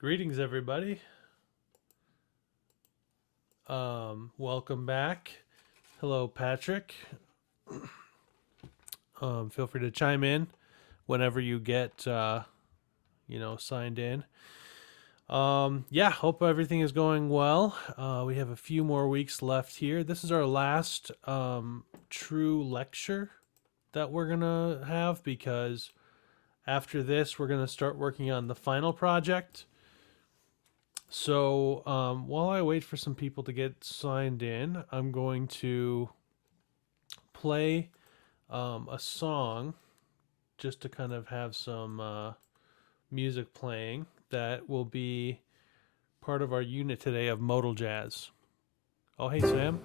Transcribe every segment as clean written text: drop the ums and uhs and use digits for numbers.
Greetings, everybody. Welcome back. Hello, Patrick. Feel free to chime in whenever you get, signed in. Hope everything is going well. We have a few more weeks left here. This is our last true lecture that we're gonna have because after this, we're gonna start working on the final project. So while I wait for some people to get signed in, I'm going to play a song just to kind of have some music playing that will be part of our unit today of modal jazz. Oh, hey, Sam.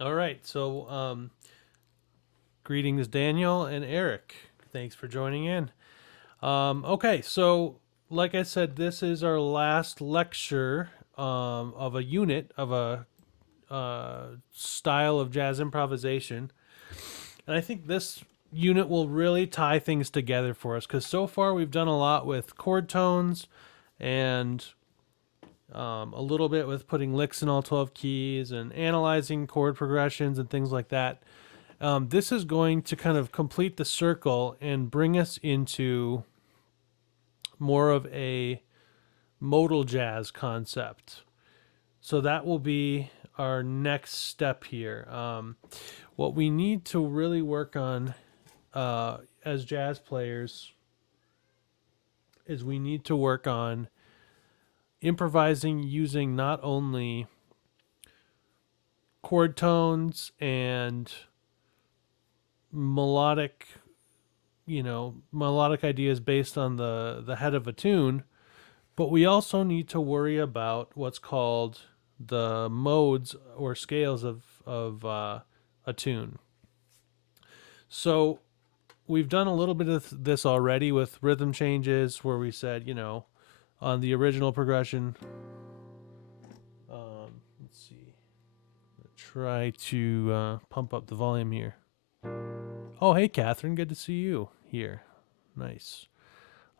All right, so greetings, Daniel and Eric. Thanks for joining in. Okay, so like I said, this is our last lecture of a unit of a style of jazz improvisation. And I think this unit will really tie things together for us because so far we've done a lot with chord tones and a little bit with putting licks in all 12 keys and analyzing chord progressions and things like that. This is going to kind of complete the circle and bring us into more of a modal jazz concept. So that will be our next step here. What we need to really work on as jazz players is we need to work on improvising using not only chord tones and melodic ideas based on the head of a tune, but we also need to worry about what's called the modes or scales of a tune. So we've done a little bit of this already with rhythm changes where we said, on the original progression, let's see, try to pump up the volume here. Oh, hey, Catherine, good to see you here. Nice.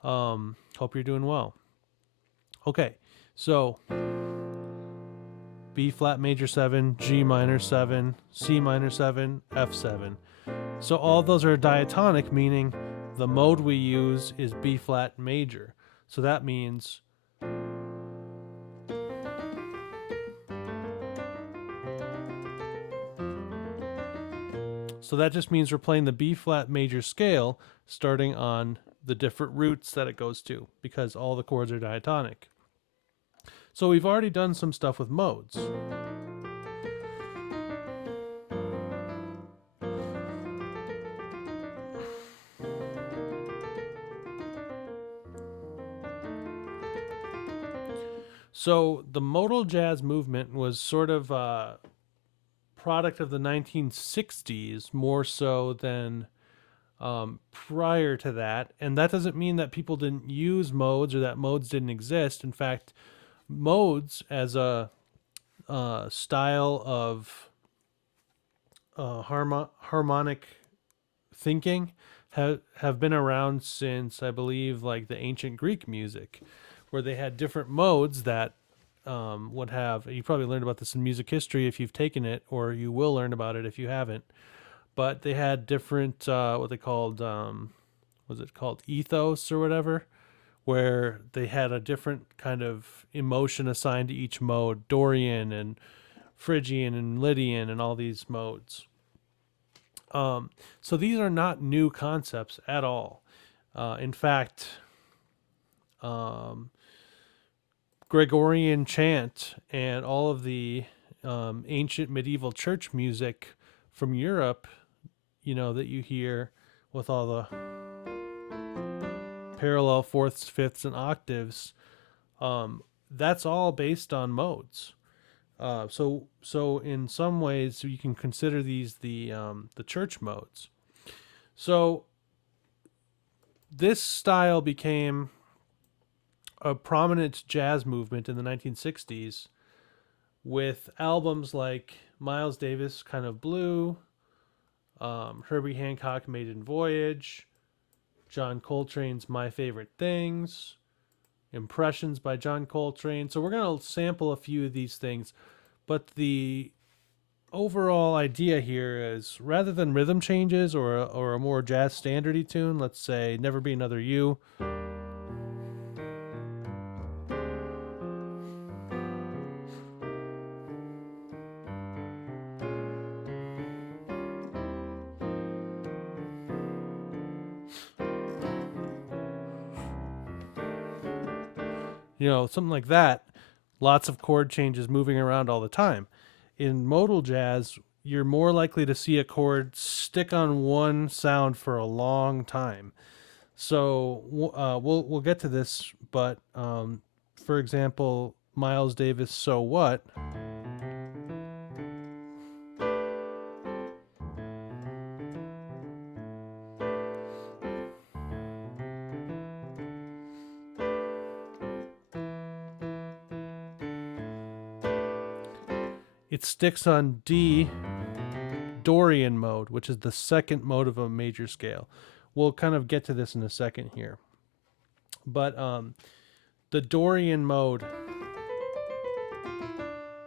Hope you're doing well. Okay, so B flat major 7, G minor 7, C minor 7, F7. So all those are diatonic, meaning the mode we use is B flat major. So that means that just means we're playing the B flat major scale starting on the different roots that it goes to because all the chords are diatonic. So we've already done some stuff with modes. So the modal jazz movement was sort of a product of the 1960s more so than prior to that. And that doesn't mean that people didn't use modes or that modes didn't exist. In fact, modes as a style of harmonic thinking have been around since, I believe, like the ancient Greek music, where they had different modes that would have. You probably learned about this in music history if you've taken it, or you will learn about it if you haven't. But they had different what they called was it called ethos or whatever, where they had a different kind of emotion assigned to each mode, Dorian and Phrygian and Lydian and all these modes. So these are not new concepts at all. In fact, Gregorian chant and all of the ancient medieval church music from Europe, that you hear with all the parallel fourths, fifths, and octaves, that's all based on modes. So in some ways you can consider these the church modes. So this style became a prominent jazz movement in the 1960s with albums like Miles Davis' Kind of Blue, Herbie Hancock Maiden Voyage, John Coltrane's My Favorite Things, Impressions by John Coltrane. So we're going to sample a few of these things, but the overall idea here is rather than rhythm changes or a more jazz standardy tune, let's say Never Be Another You, something like that. Lots of chord changes moving around all the time. In modal jazz, you're more likely to see a chord stick on one sound for a long time. So we'll get to this, but for example, Miles Davis' So What? It sticks on D Dorian mode, which is the second mode of a major scale. We'll kind of get to this in a second here. But the Dorian mode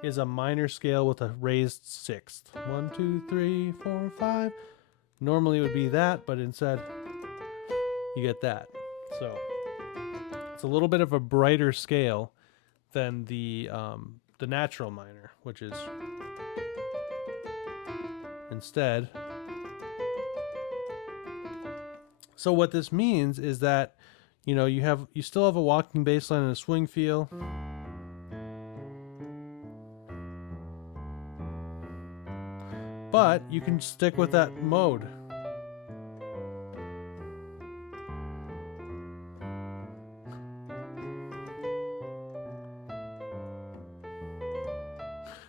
is a minor scale with a raised sixth. 1, 2, 3, 4, 5. Normally it would be that, but instead you get that. So it's a little bit of a brighter scale than the natural minor, which is instead. So what this means is that you still have a walking bass line and a swing feel. But you can stick with that mode.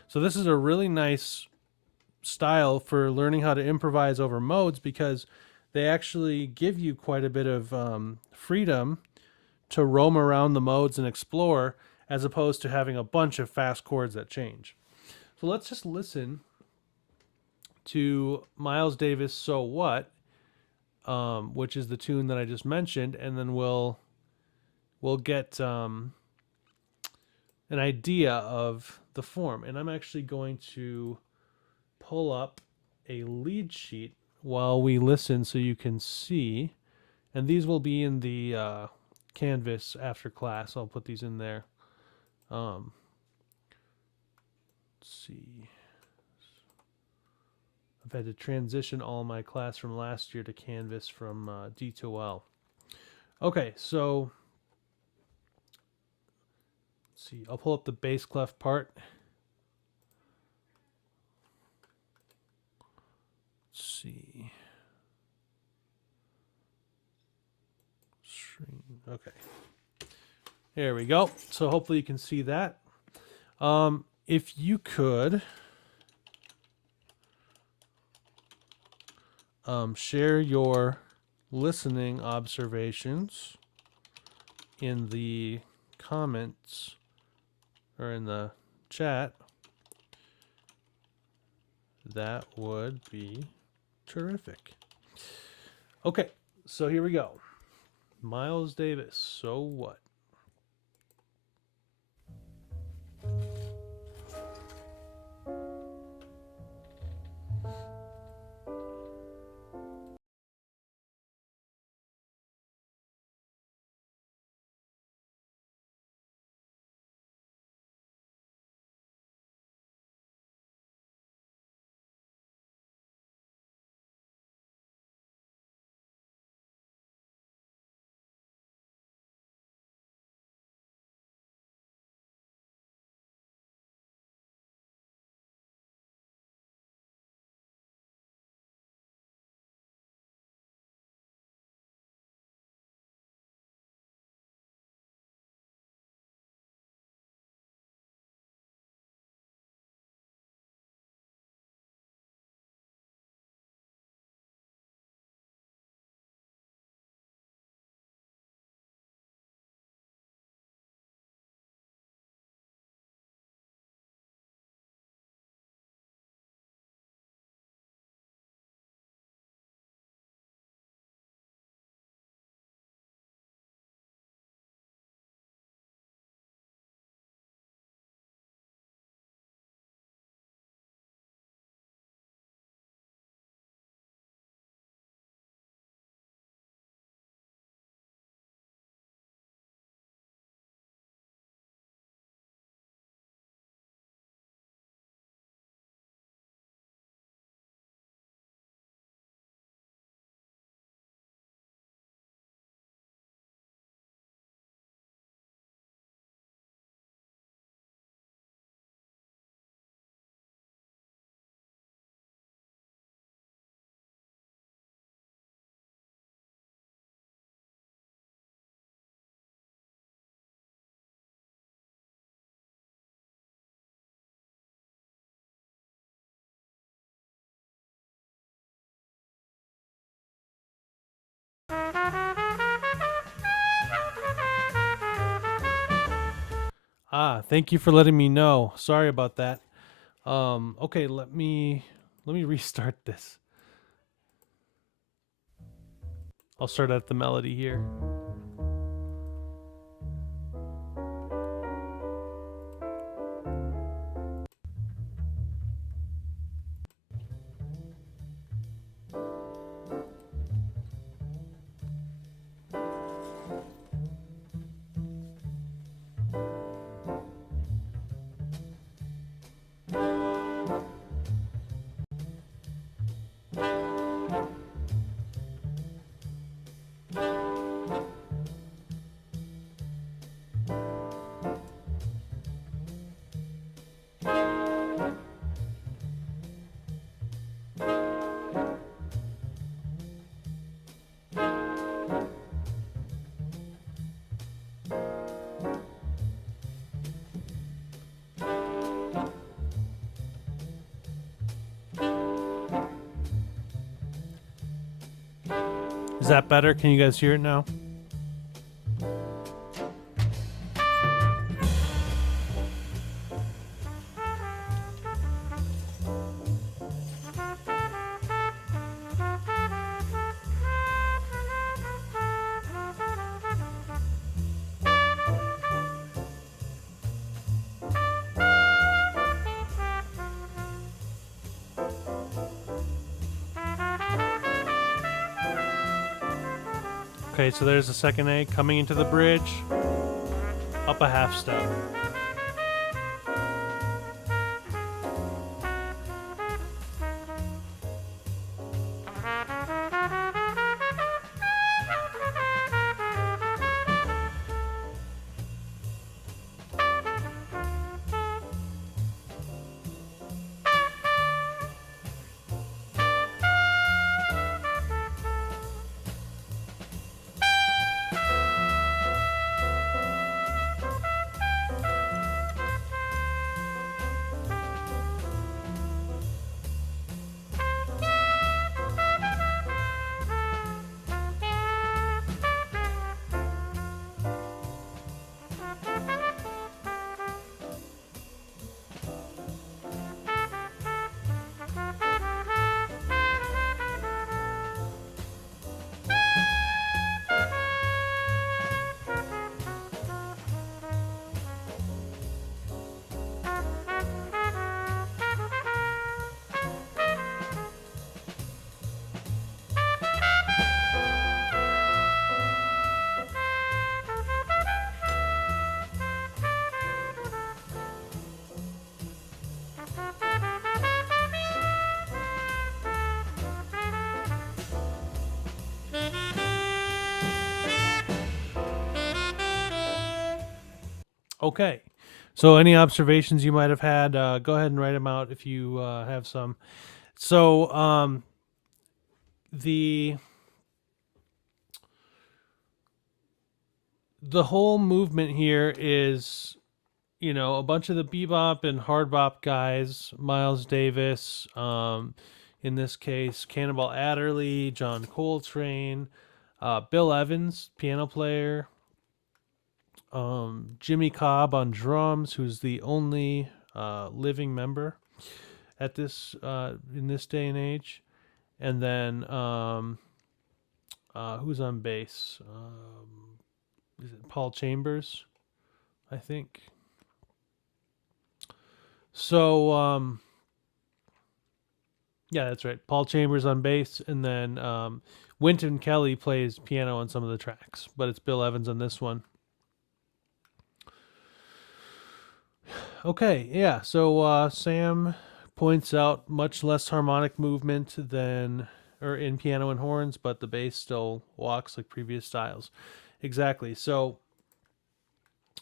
So this is a really nice style for learning how to improvise over modes, because they actually give you quite a bit of freedom to roam around the modes and explore, as opposed to having a bunch of fast chords that change. So let's just listen to Miles Davis' So What, which is the tune that I just mentioned, and then we'll get an idea of the form. And I'm actually going to pull up a lead sheet while we listen so you can see, and these will be in the Canvas after class. I'll put these in there. Let's see. I've had to transition all my class from last year to Canvas from D2L. Okay, so let's see. I'll pull up the bass clef part. Let's see. Okay. There we go. So hopefully you can see that. If you could share your listening observations in the comments or in the chat, that would be terrific. Okay, so here we go. Miles Davis, so what? Thank you for letting me know. Sorry about that. Okay, let me restart this. I'll start at the melody here. Is that better? Can you guys hear it now? Okay, so there's the second A coming into the bridge, up a half step. Okay. So any observations you might have had, go ahead and write them out if you have some. So the whole movement here is, you know, a bunch of the bebop and hard bop guys, Miles Davis, in this case, Cannonball Adderley, John Coltrane, Bill Evans, piano player, Jimmy Cobb on drums, who's the only living member at this in this day and age, and then who's on bass? Is it Paul Chambers? I think. So yeah, that's right. Paul Chambers on bass, and then Wynton Kelly plays piano on some of the tracks, but it's Bill Evans on this one. Okay, yeah. So Sam points out much less harmonic movement than or in piano and horns, but the bass still walks like previous styles. Exactly. So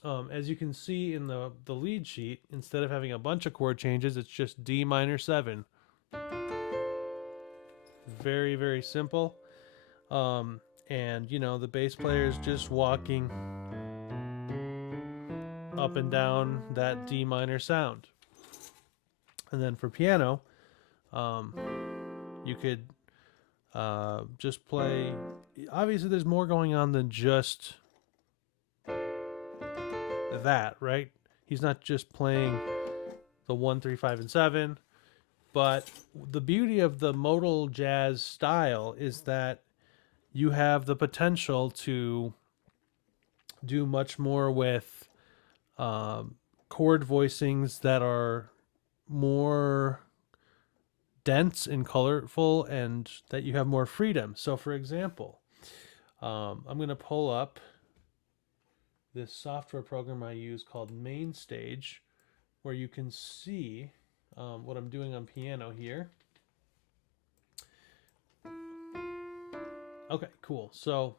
as you can see in the lead sheet, instead of having a bunch of chord changes, it's just D minor 7. Very, very simple. And, you know, the bass player is just walking up and down that D minor sound. And then for piano, you could just play. Obviously, there's more going on than just that, right? He's not just playing the 1, 3, 5, and 7. But the beauty of the modal jazz style is that you have the potential to do much more with chord voicings that are more dense and colorful, and that you have more freedom. So, for example, I'm going to pull up this software program I use called MainStage, where you can see what I'm doing on piano here. Okay, cool. So,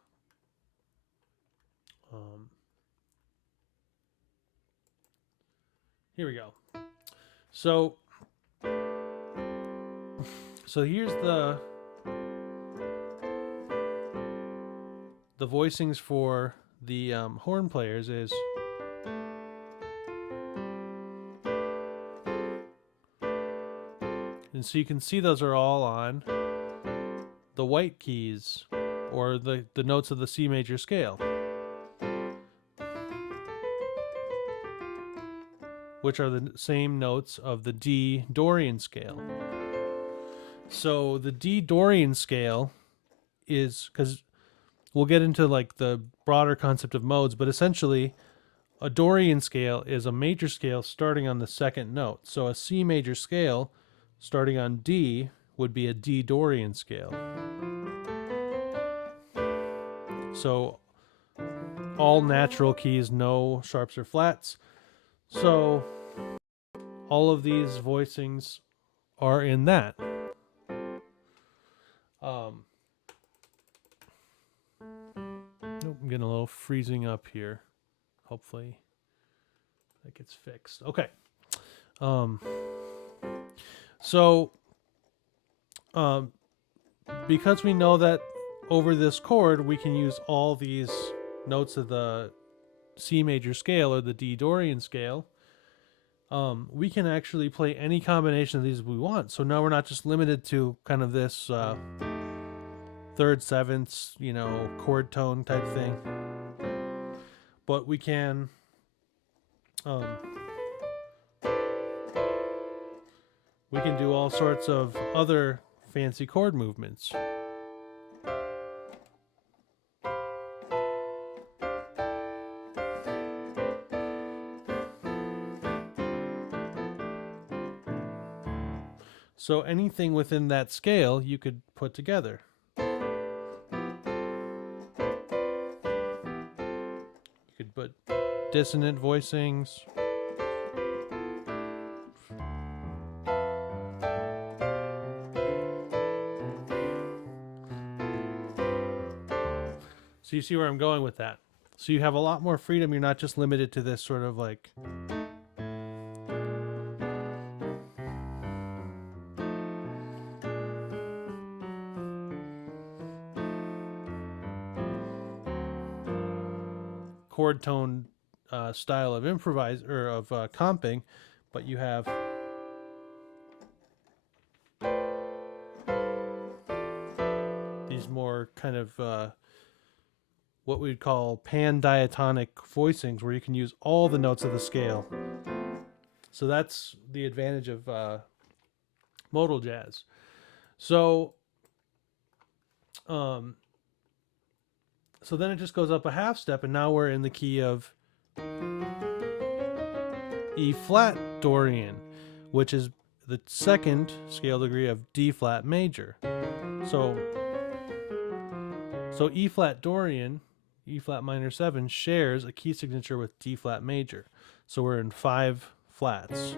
here we go. So here's the voicings for the horn players is. And so you can see those are all on the white keys, or the notes of the C major scale, which are the same notes of the D Dorian scale. So the D Dorian scale is, because we'll get into like the broader concept of modes, but essentially a Dorian scale is a major scale starting on the second note. So a C major scale starting on D would be a D Dorian scale. So all natural keys, no sharps or flats. So all of these voicings are in that. Nope, I'm getting a little freezing up here. Hopefully that gets fixed. Okay. So because we know that over this chord we can use all these notes of the C major scale or the D Dorian scale, we can actually play any combination of these we want. So now we're not just limited to kind of this third, sevenths, you know, chord tone type thing, but we can do all sorts of other fancy chord movements. So anything within that scale you could put together. You could put dissonant voicings. So you see where I'm going with that. So you have a lot more freedom. You're not just limited to this sort of like chord tone style of improvise or of comping, but you have these more kind of what we'd call pan-diatonic voicings, where you can use all the notes of the scale. So that's the advantage of modal jazz. So so then it just goes up a half step, and now we're in the key of E flat Dorian, which is the second scale degree of D flat major. So E flat Dorian, E flat minor 7, shares a key signature with D flat major. So we're in 5 flats.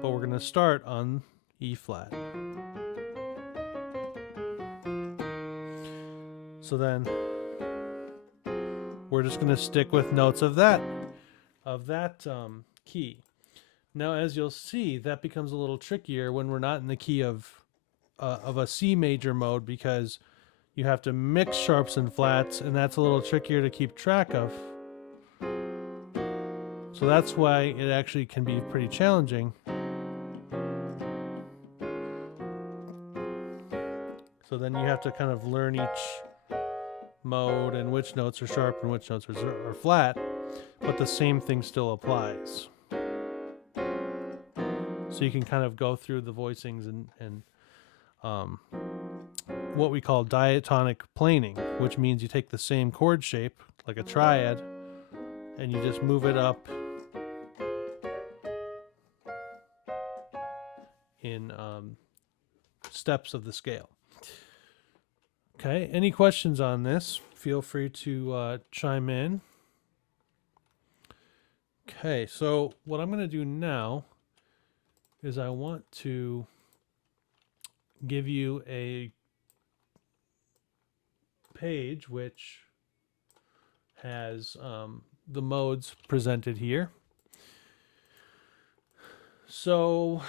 But we're going to start on E flat. So then we're just going to stick with notes of that key. Now, as you'll see, that becomes a little trickier when we're not in the key of a C major mode, because you have to mix sharps and flats, and that's a little trickier to keep track of. So that's why it actually can be pretty challenging. So then you have to kind of learn each mode and which notes are sharp and which notes are flat, but the same thing still applies. So you can kind of go through the voicings and what we call diatonic planing, which means you take the same chord shape, like a triad, and you just move it up in steps of the scale. Okay, any questions on this? Feel free to chime in. Okay, so what I'm going to do now is I want to give you a page which has the modes presented here. So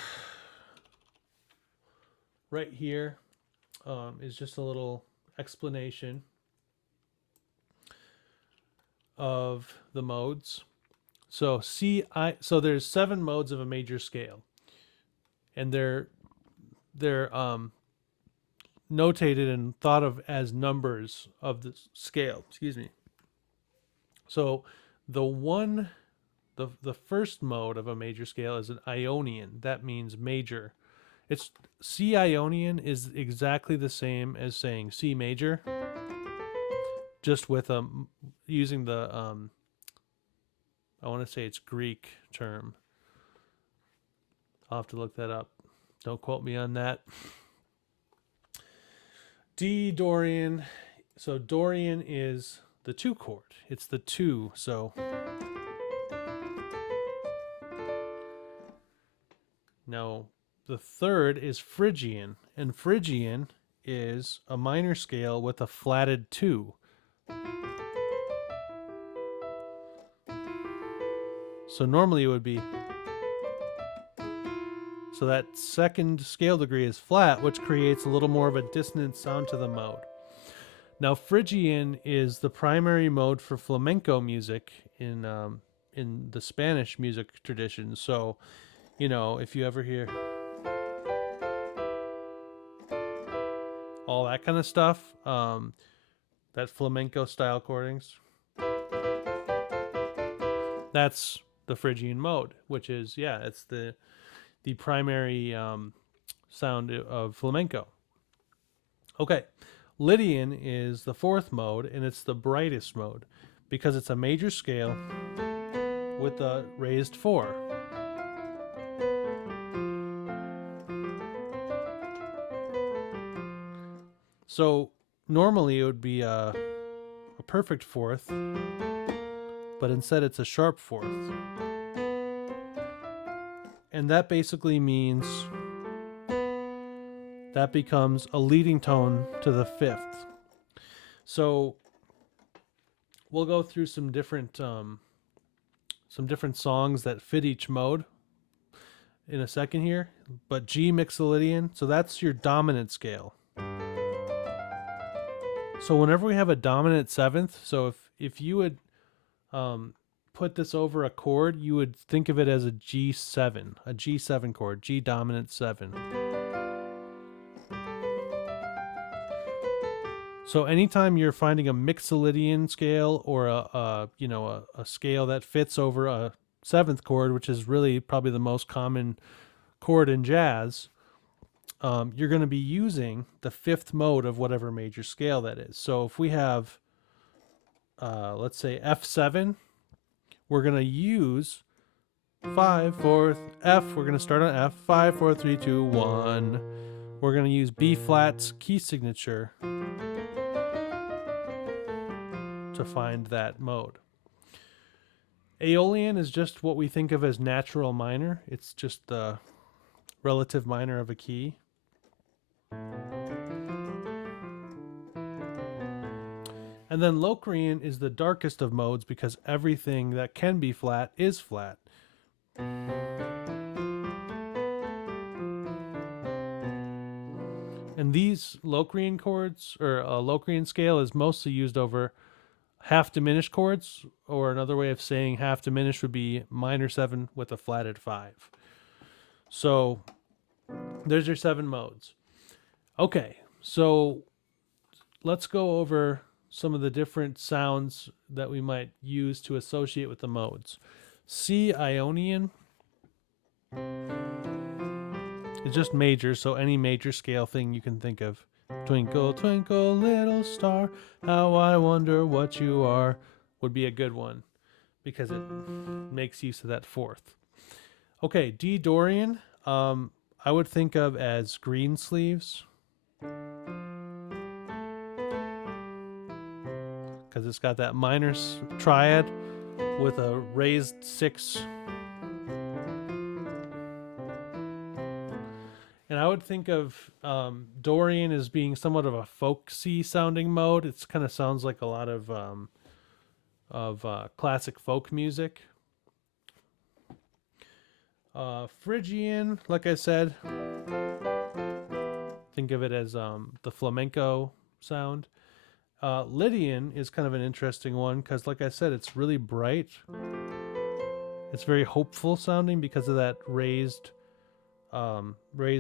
right here is just a little explanation of the modes. So so there's 7 modes of a major scale, and they're notated and thought of as numbers of the scale. Excuse me. So the first mode of a major scale is an Ionian. That means major. It's C Ionian is exactly the same as saying C major, just with using the I want to say it's Greek term. I'll have to look that up. Don't quote me on that. D Dorian. So Dorian is the 2 chord. It's the 2. So now the third is Phrygian, and Phrygian is a minor scale with a flatted 2. So normally it would be, so that second scale degree is flat, which creates a little more of a dissonant sound to the mode. Now Phrygian is the primary mode for flamenco music in the Spanish music tradition. So, you know, if you ever hear all that kind of stuff, that flamenco style chordings, that's the Phrygian mode, which is, yeah, it's the primary sound of flamenco. Okay, Lydian is the 4th mode, and it's the brightest mode because it's a major scale with a raised 4. So normally it would be a perfect 4th, but instead it's a sharp 4th. And that basically means that becomes a leading tone to the 5th. So we'll go through some different songs that fit each mode in a second here. But G Mixolydian, so that's your dominant scale. So whenever we have a dominant seventh, so if you would put this over a chord, you would think of it as a G7 chord, G dominant 7. So anytime you're finding a Mixolydian scale or a scale that fits over a seventh chord, which is really probably the most common chord in jazz, you're going to be using the fifth mode of whatever major scale that is. So if we have, let's say F7, we're going to use 5, 4, F. We're going to start on F, 5, 4, 3, 2, 1. We're going to use B flat's key signature to find that mode. Aeolian is just what we think of as natural minor. It's just the relative minor of a key. And then Locrian is the darkest of modes because everything that can be flat is flat. And these Locrian chords, or a Locrian scale, is mostly used over half diminished chords, or another way of saying half diminished would be minor 7 with a flatted 5. So there's your 7 modes. Okay, so let's go over some of the different sounds that we might use to associate with the modes. C Ionian is just major, so any major scale thing you can think of. Twinkle, twinkle, little star, how I wonder what you are would be a good one because it makes use of that fourth. Okay, D Dorian, I would think of as green sleeves because it's got that minor triad with a raised 6. And I would think of Dorian as being somewhat of a folksy sounding mode. It kind of sounds like a lot of classic folk music. Phrygian, like I said, think of it as the flamenco sound. Lydian is kind of an interesting one because, like I said, it's really bright. It's very hopeful sounding because of that raised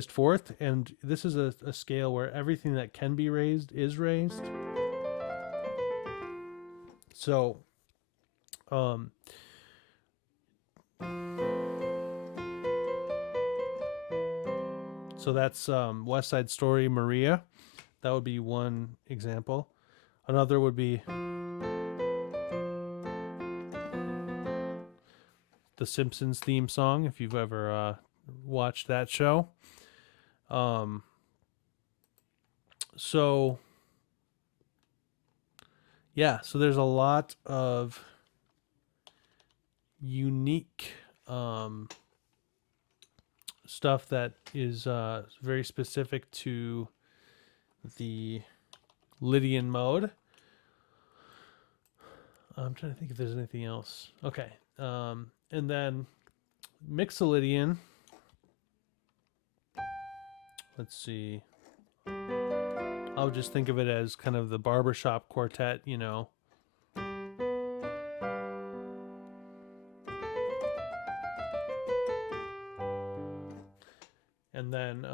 fourth, and this is a scale where everything that can be raised is raised. So that's West Side Story, Maria. That would be one example. Another would be the Simpsons theme song, if you've ever watched that show. So there's a lot of unique stuff that is very specific to the Lydian mode. I'm trying to think if there's anything else. Okay. And then Mixolydian. Let's see. I'll just think of it as kind of the barbershop quartet, you know. And then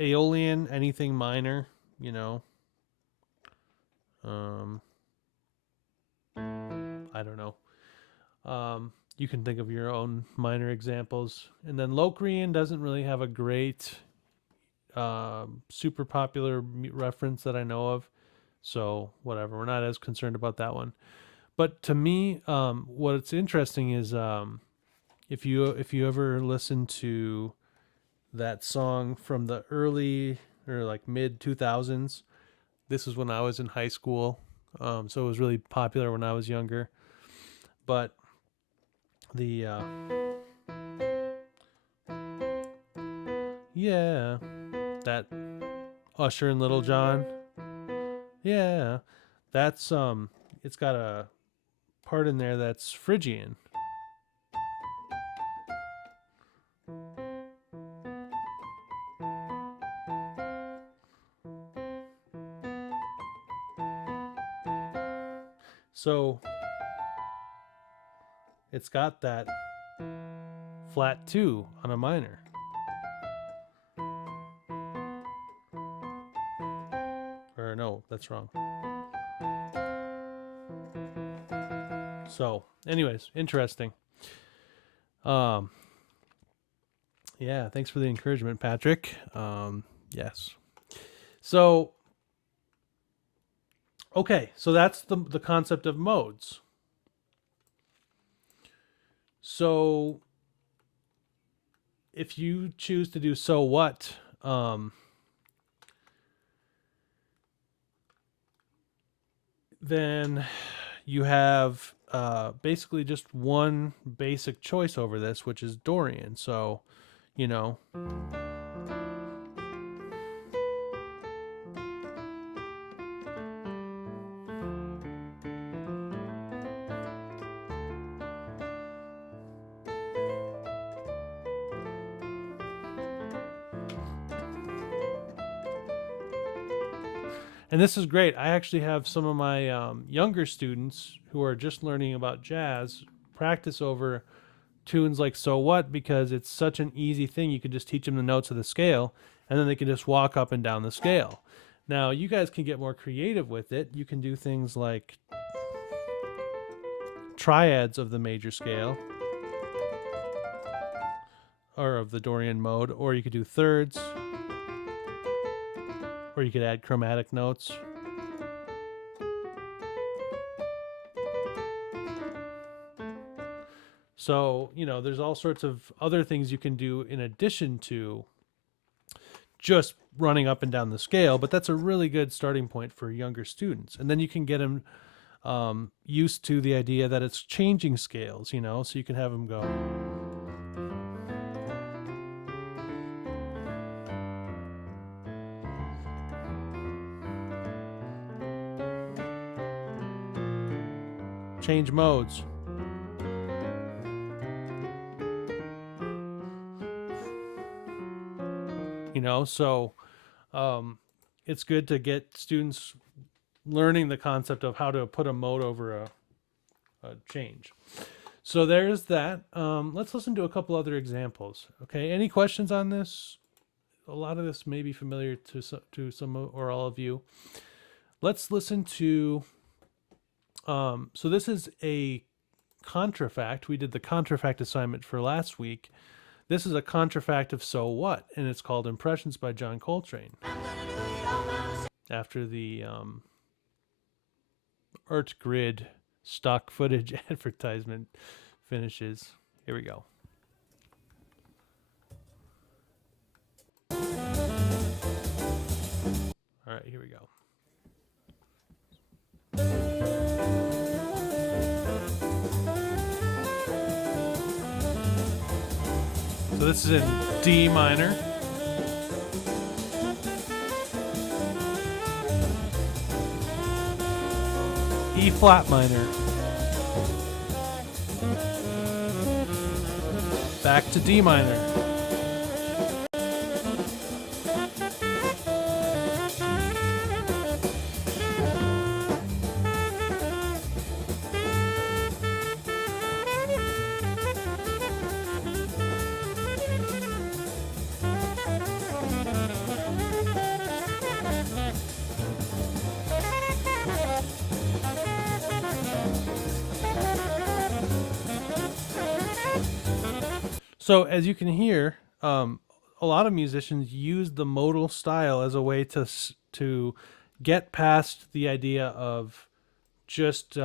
Aeolian, anything minor, you know. I don't know. You can think of your own minor examples. And then Locrian doesn't really have a great super popular reference that I know of. So whatever, we're not as concerned about that one. But to me, what's interesting is if you ever listen to that song from the early or like mid 2000s, this was when I was in high school. So it was really popular when I was younger. But the that Usher and Little John, Yeah, that's it's got a part in there that's Phrygian. So it's got that flat 2 on a minor. Or no, that's wrong. So, anyways, interesting. Um, yeah, thanks for the encouragement, Patrick. Yes. So, okay, so that's the concept of modes. So, if you choose to do so what, then you have basically just one basic choice over this, which is Dorian. So, you know, and this is great. I actually have some of my younger students who are just learning about jazz practice over tunes like So What, because it's such an easy thing. You can just teach them the notes of the scale, and then they can just walk up and down the scale. Now, you guys can get more creative with it. You can do things like triads of the major scale, or of the Dorian mode, or you could do thirds, or you could add chromatic notes. So, you know, there's all sorts of other things you can do in addition to just running up and down the scale, but that's a really good starting point for younger students. And then you can get them used to the idea that it's changing scales, you know, so you can have them go. Change modes. You know, so it's good to get students learning the concept of how to put a mode over a change. So there's that. Let's listen to a couple other examples. Okay, any questions on this? A lot of this may be familiar to some or all of you. Let's listen to. So this is a contrafact. We did the contrafact assignment for last week. This is a contrafact of So What, and it's called Impressions by John Coltrane. After the Art Grid stock footage advertisement finishes. Here we go. All right, here we go. So this is in D minor. E flat minor. Back to D minor. So as you can hear, a lot of musicians use the modal style as a way to get past the idea of just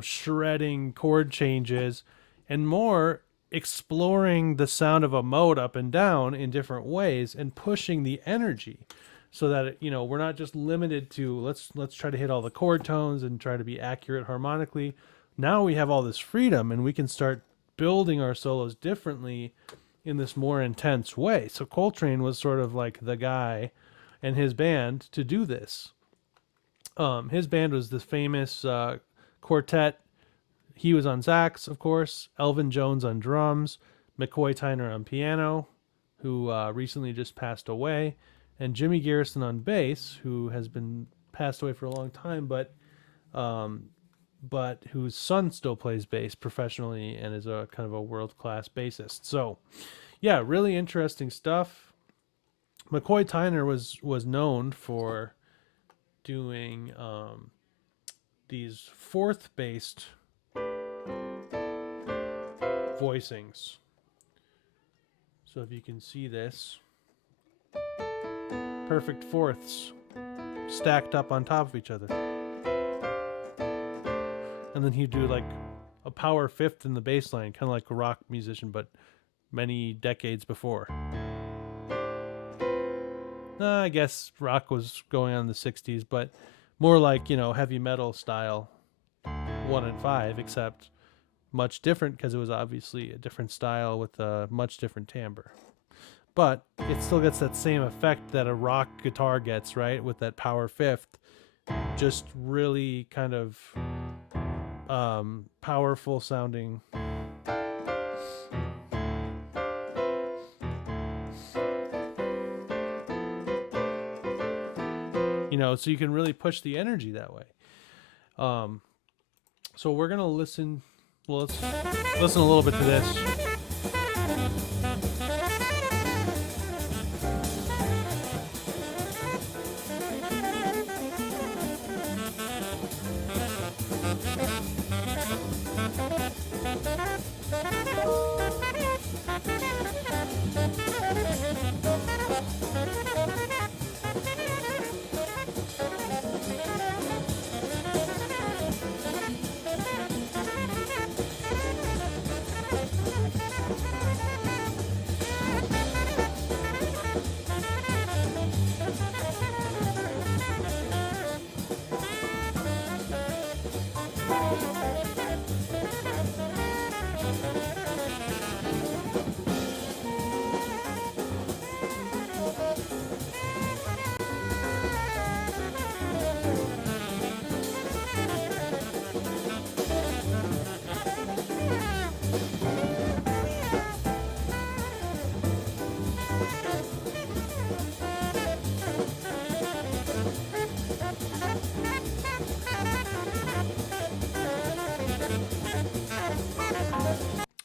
shredding chord changes, and more exploring the sound of a mode up and down in different ways and pushing the energy, so that we're not just limited to let's try to hit all the chord tones and try to be accurate harmonically. Now we have all this freedom, and we can start building our solos differently in this more intense way. So Coltrane was sort of like the guy and his band to do this. His band was this famous quartet. He was on sax, of course, Elvin Jones on drums, McCoy Tyner on piano, who recently just passed away, and Jimmy Garrison on bass, who has been passed away for a long time, but whose son still plays bass professionally and is a kind of a world-class bassist. So, yeah, really interesting stuff. McCoy Tyner was known for doing these fourth-based voicings. So if you can see this, perfect fourths stacked up on top of each other. And then he'd do like a power fifth in the bass line, kind of like a rock musician, but many decades before. I guess rock was going on in the 60s, but more like, heavy metal style 1 and 5, except much different because it was obviously a different style with a much different timbre. But it still gets that same effect that a rock guitar gets, right? With that power fifth, just really kind of powerful sounding. So you can really push the energy that way. So we're gonna listen. Well, let's listen a little bit to this.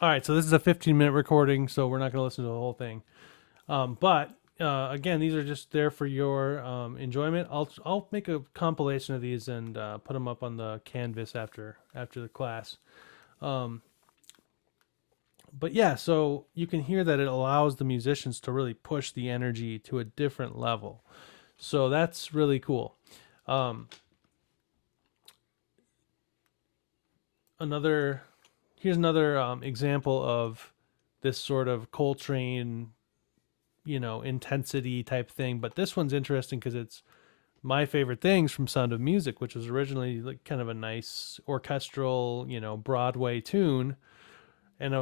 All right, so this is a 15-minute recording, so we're not going to listen to the whole thing. But again, these are just there for your enjoyment. I'll make a compilation of these and put them up on the canvas after the class. But yeah, so you can hear that it allows the musicians to really push the energy to a different level. So that's really cool. Here's another example of this sort of Coltrane, intensity type thing. But this one's interesting because it's my favorite things from Sound of Music, which was originally like kind of a nice orchestral, Broadway tune. And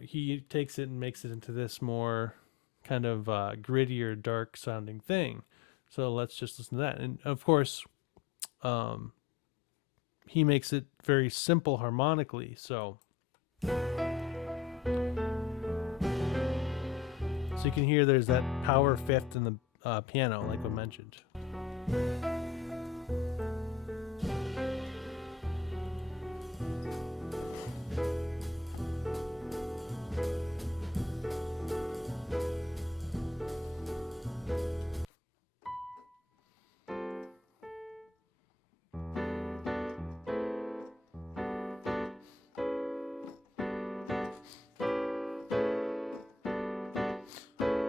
he takes it and makes it into this more kind of grittier, dark sounding thing. So let's just listen to that. And of course, he makes it very simple harmonically. So you can hear there's that power fifth in the piano, like I mentioned.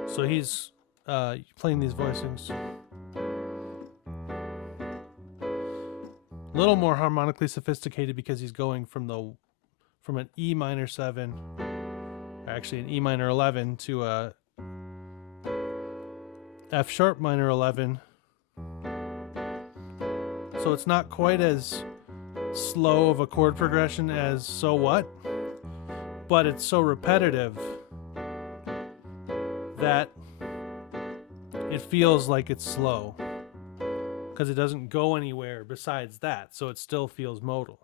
So he's playing these voicings. A little more harmonically sophisticated because he's going from an E minor 7, actually an E minor 11 to a F sharp minor 11. So it's not quite as slow of a chord progression as So What, but it's so repetitive that it feels like it's slow. because it doesn't go anywhere besides that, so it still feels modal.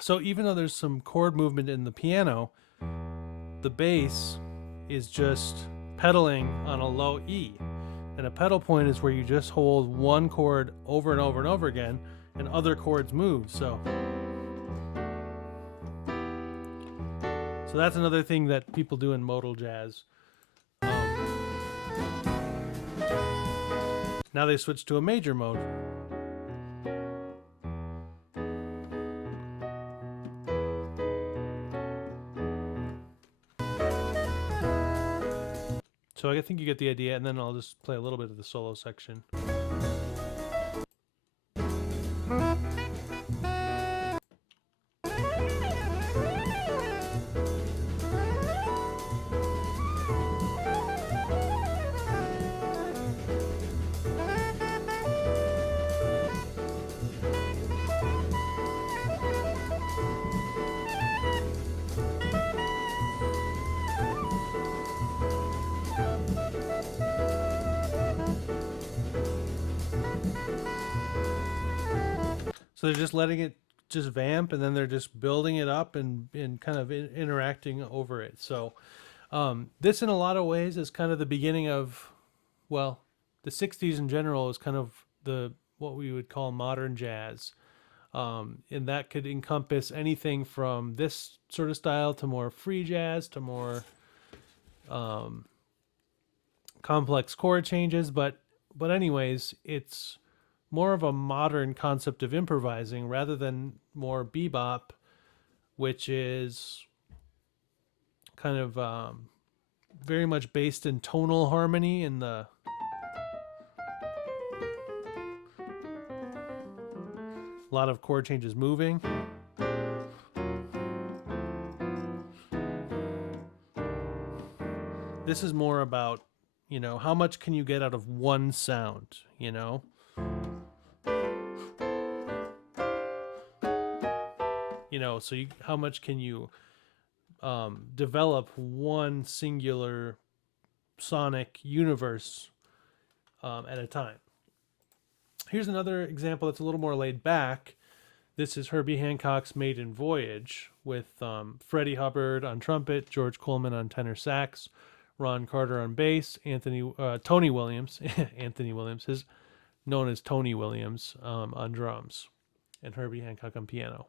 So even though there's some chord movement in the piano, the bass is just pedaling on a low E. And a pedal point is where you just hold one chord over and over and over again, and other chords move. So that's another thing that people do in modal jazz. Now they switch to a major mode. So I think you get the idea, and then I'll just play a little bit of the solo section. So they're just letting it just vamp, and then they're just building it up and kind of interacting over it. So this in a lot of ways is kind of the beginning of, well, the 60s in general is kind of what we would call modern jazz. And that could encompass anything from this sort of style to more free jazz to more complex chord changes. But anyways, it's more of a modern concept of improvising rather than more bebop, which is kind of very much based in tonal harmony and a lot of chord changes moving. This is more about, how much can you get out of one sound, so how much can you develop one singular sonic universe at a time. Here's another example that's a little more laid back. This is Herbie Hancock's Maiden Voyage with Freddie Hubbard on trumpet, George Coleman on tenor sax, Ron Carter on bass, Tony Williams, Anthony Williams, is known as Tony Williams on drums, and Herbie Hancock on piano.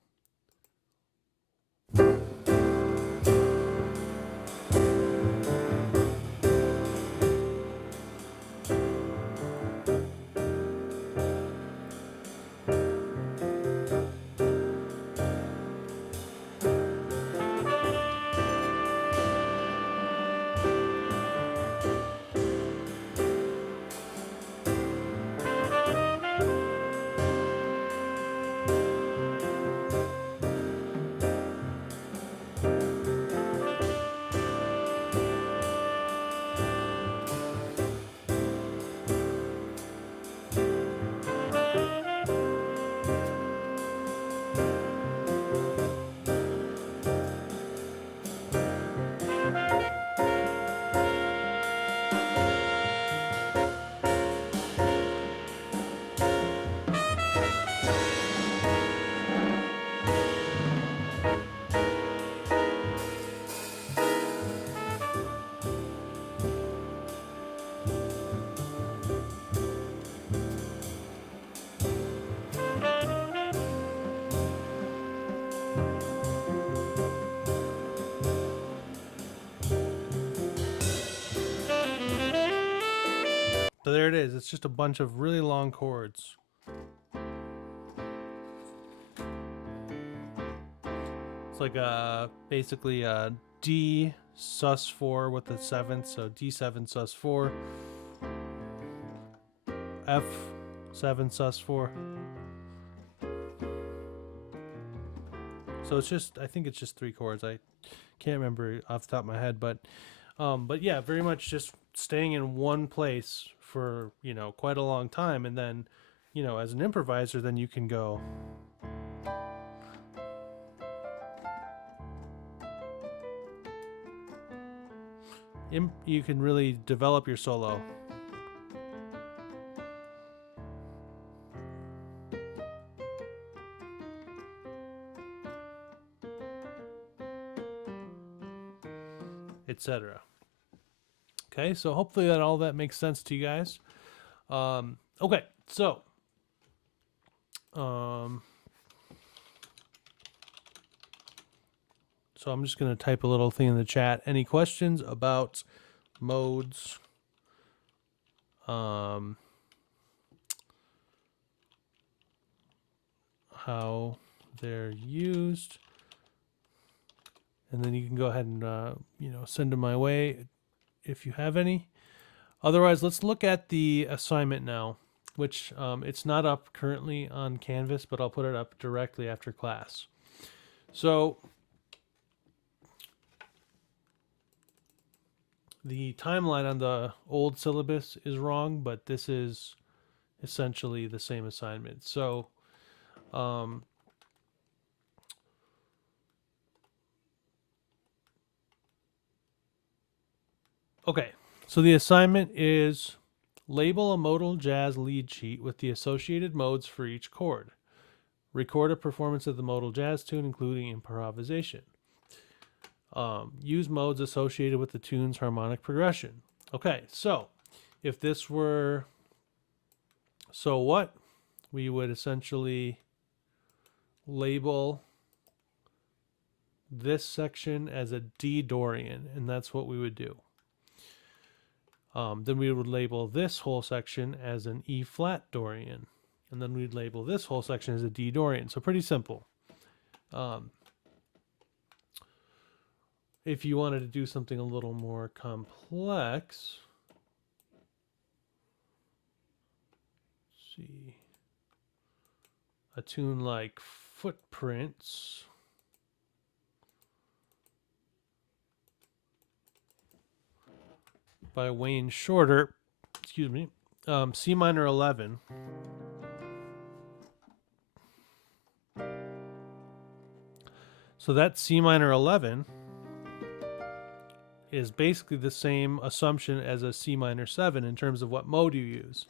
So there it is. It's just a bunch of really long chords. like basically a D sus4 with the 7th, so D7 sus4, F7 sus4. So it's just, I think it's just 3 chords. I can't remember off the top of my head, but yeah, very much just staying in one place for, you know, quite a long time, and then, you know, as an improviser, then you can go. You can really develop your solo. Etc. Okay, so hopefully that all that makes sense to you guys. Okay, so so I'm just going to type a little thing in the chat. Any questions about modes? How they're used, and then you can go ahead and you know, send them my way if you have any. Otherwise, let's look at the assignment now, which it's not up currently on Canvas, but I'll put it up directly after class. So the timeline on the old syllabus is wrong, but this is essentially the same assignment. So okay, so the assignment is label a modal jazz lead sheet with the associated modes for each chord. Record a performance of the modal jazz tune, including improvisation. Use modes associated with the tune's harmonic progression. Okay, so if this were so what, we would essentially label this section as a D Dorian, and that's what we would do. Then we would label this whole section as an E flat Dorian, and then we'd label this whole section as a D Dorian. So pretty simple. If you wanted to do something a little more complex, let's see, a tune like Footprints by Wayne Shorter, excuse me, C minor 11. So that C minor 11 is basically the same assumption as a C minor 7 in terms of what mode you use.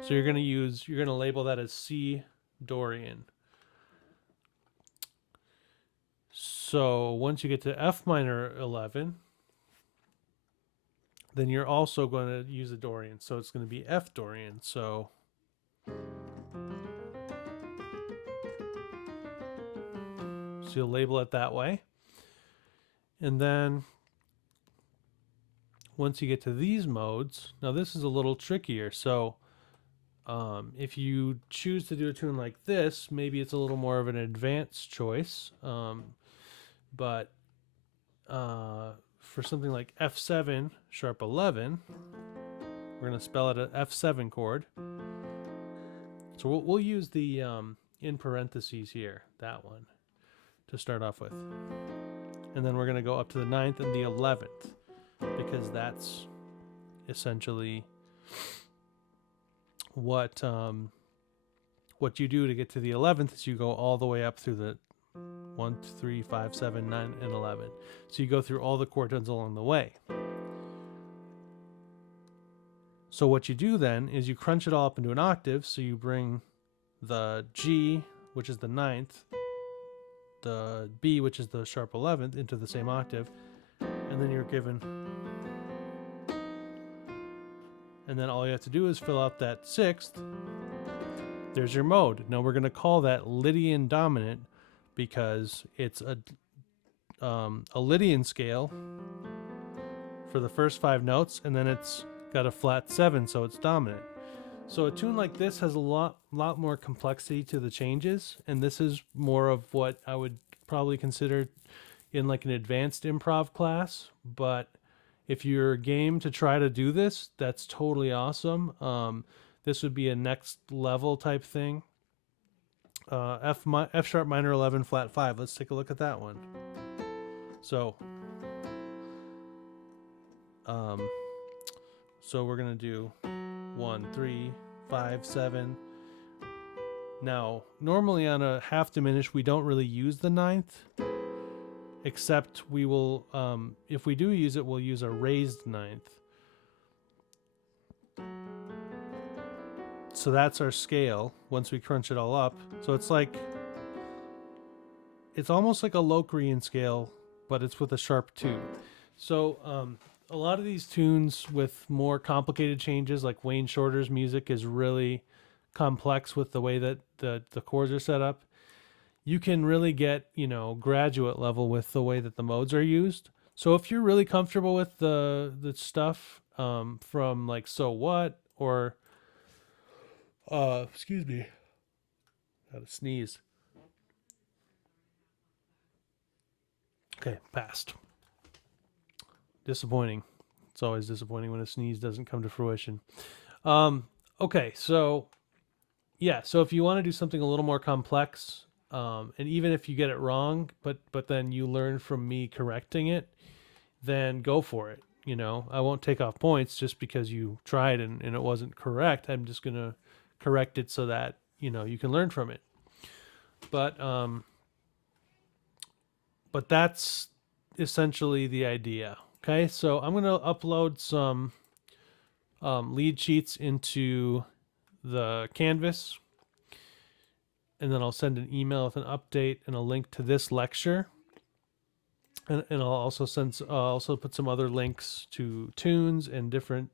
So you're going to label that as C Dorian. So once you get to F minor 11, then you're also going to use a Dorian. So it's going to be F Dorian. So you'll label it that way. And then once you get to these modes, now this is a little trickier. So if you choose to do a tune like this, maybe it's a little more of an advanced choice. But for something like F7 sharp 11, we're going to spell it an F7 chord. So we'll use the in parentheses here, that one, to start off with. And then we're going to go up to the 9th and the 11th, because that's essentially what you do to get to the 11th is you go all the way up through the 1, 2, 3, 5, 7, 9, and 11. So you go through all the chord tones along the way. So what you do then is you crunch it all up into an octave. So you bring the G, which is the 9th, the B, which is the sharp 11th, into the same octave, and then you're given. And then all you have to do is fill out that 6th. There's your mode. Now we're going to call that Lydian dominant because it's a Lydian scale for the first 5 notes, and then it's got a flat 7, so it's dominant. So a tune like this has a lot more complexity to the changes, and this is more of what I would probably consider in like an advanced improv class. But if you're game to try to do this, that's totally awesome. This would be a next level type thing. F sharp minor 11 flat 5. Let's take a look at that one. So, um, so we're gonna do 1 3 5 7. Now, normally on a half diminished, we don't really use the ninth, except we will, if we do use it, we'll use a raised ninth. So that's our scale once we crunch it all up. So it's like, it's almost like a Locrian scale, but it's with a sharp 2. So a lot of these tunes with more complicated changes, like Wayne Shorter's music is really complex with the way that the chords are set up. You can really get, graduate level with the way that the modes are used. So if you're really comfortable with the stuff from like So What or excuse me, got to sneeze. Okay, passed. Disappointing. It's always disappointing when a sneeze doesn't come to fruition. Okay, so yeah, so if you want to do something a little more complex, and even if you get it wrong, but then you learn from me correcting it, then go for it. I won't take off points just because you tried and it wasn't correct. I'm just gonna correct it so that you can learn from it. But that's essentially the idea. Okay, so I'm gonna upload some lead sheets into the Canvas, and then I'll send an email with an update and a link to this lecture. And I'll also also put some other links to tunes and different,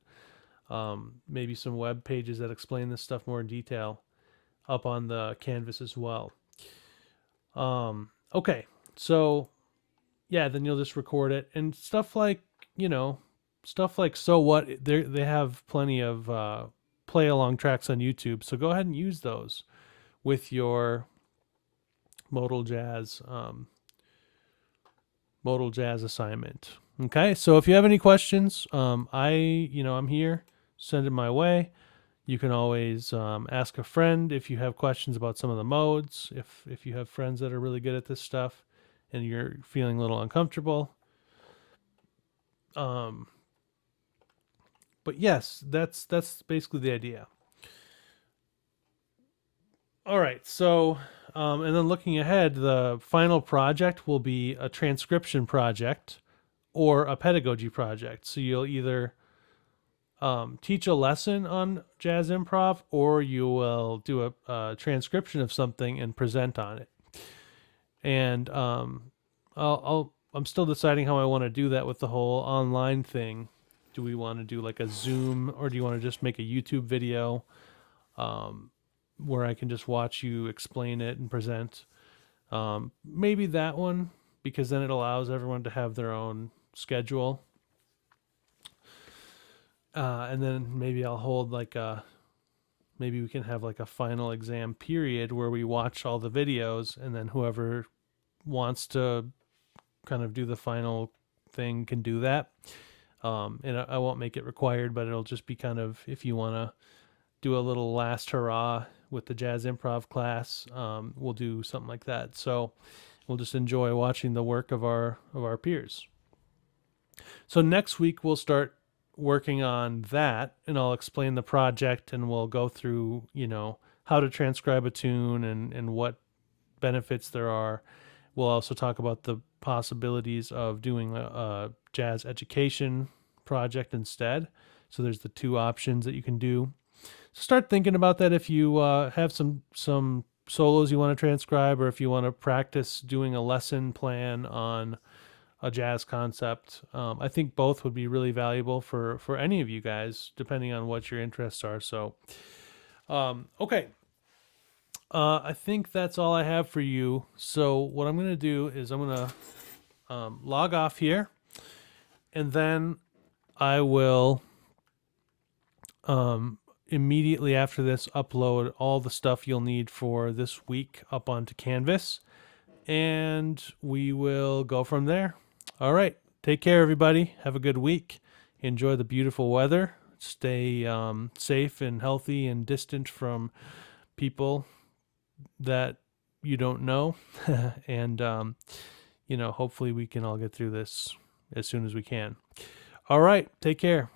maybe some web pages that explain this stuff more in detail up on the Canvas as well. Okay, so yeah, then you'll just record it and stuff like So What. They have plenty of play along tracks on YouTube, so go ahead and use those with your modal jazz assignment. Okay, so if you have any questions, I'm here. Send it my way. You can always ask a friend if you have questions about some of the modes. If you have friends that are really good at this stuff, and you're feeling a little uncomfortable. But yes, that's basically the idea. All right, so and then looking ahead, the final project will be a transcription project or a pedagogy project. So you'll either teach a lesson on jazz improv, or you will do a transcription of something and present on it. And I'm still deciding how I want to do that with the whole online thing. Do we want to do like a Zoom, or do you want to just make a YouTube video where I can just watch you explain it and present? Maybe that one, because then it allows everyone to have their own schedule. And then maybe I'll hold maybe we can have like a final exam period where we watch all the videos, and then whoever wants to kind of do the final thing can do that. And I won't make it required, but it'll just be kind of, if you want to do a little last hurrah with the jazz improv class, we'll do something like that. So we'll just enjoy watching the work of our peers. So next week we'll start working on that, and I'll explain the project, and we'll go through, how to transcribe a tune and what benefits there are. We'll also talk about the possibilities of doing a jazz education project instead. So there's the two options that you can do. So start thinking about that if you have some solos you want to transcribe, or if you want to practice doing a lesson plan on a jazz concept. I think both would be really valuable for any of you guys, depending on what your interests are. So, okay. I think that's all I have for you. So what I'm going to do is I'm going to log off here, and then I will immediately after this upload all the stuff you'll need for this week up onto Canvas, and we will go from there. All right. Take care, everybody. Have a good week. Enjoy the beautiful weather. Stay safe and healthy and distant from people that you don't know. And, hopefully we can all get through this as soon as we can. All right. Take care.